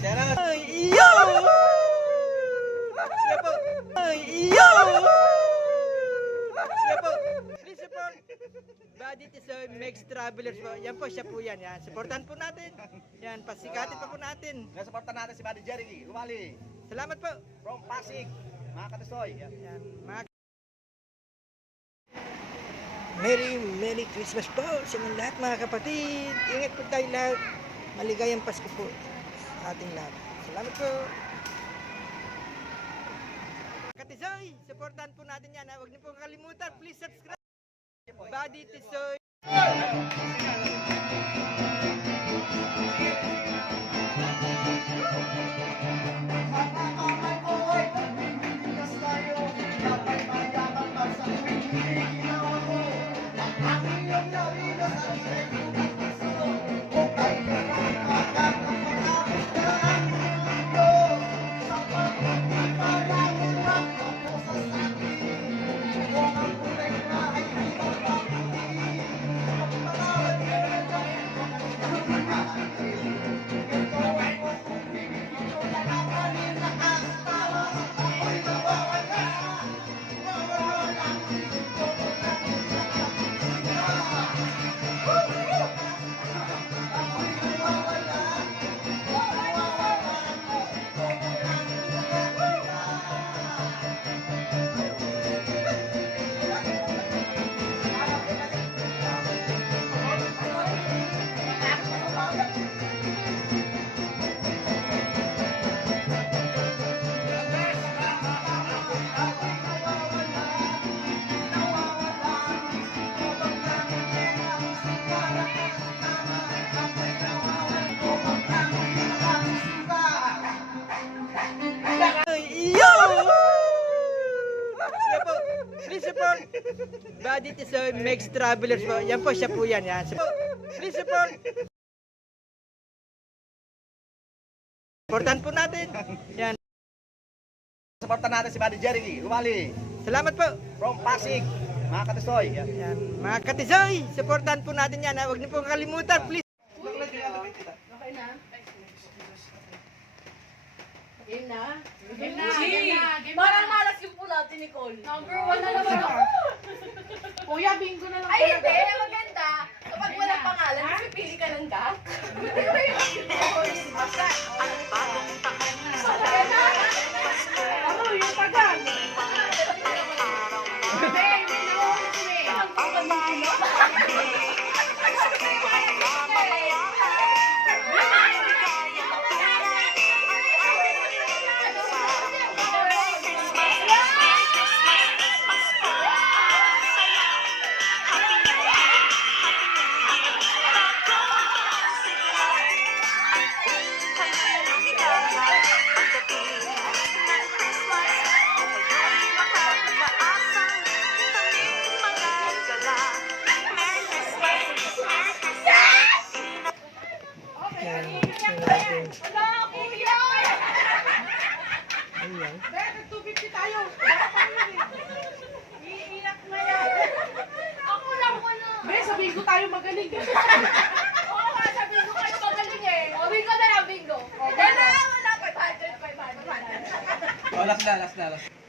Shoutout! Iyo! Siya po! Iyo! Siya po! Please support Buddy Tisoy Mex Travelers po. Yan po, siya po yan. Yan. Supportan po natin. Yan, pasikatin pa po natin. Nasuportan natin si Buddy Jerry Humali Salamat po. from Pasig, mga katisoy. Yan, mga... Merry Christmas po sa inyong lahat mga kapatid. Ingat po tayo lahat. Maligayang Pasko po sa ating lahat. Salamat po. Katisoy, supportan po natin yan. Huwag niyo po kalimutan. Please subscribe. Buddy Tisoy. Iyo! Siya po. Please support Buddy Tisoy Mex Travelers po. Yan po, siya po yan. Yan. Please support. Supportan po natin. Yan. Nasuportan natin si Buddy Jerry Humali Salamat po. from Pasig, mga katisoy. Yan. Mga katisoy, supportan po natin yan. Huwag niyo po kalimutan. Please. Okay na? Game na? Game na! Game na! Parang malas yung pula, Nicole. Number 1 na naman ako. Kuya, bingo na lang. Ay, hindi. Maganda. Kapag walang pangalan, pipili ka ng gag. Ano, yung tagal? Yan. Yan natin. Wala, kuya! Ayan. Dahil 250 tayo. Iiyak na yan. Ako lang wala. Be, sa bingo tayo magaling. Oo nga, sabi ko kayo magaling eh. O, bingo na lang, bingo. Wala, wala. 500, 500. Oh, last na.